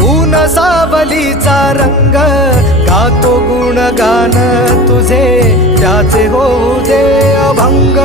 ऊन सावलीचा रंग गातो गुणगान तुझे त्याचे होऊ दे अभंग.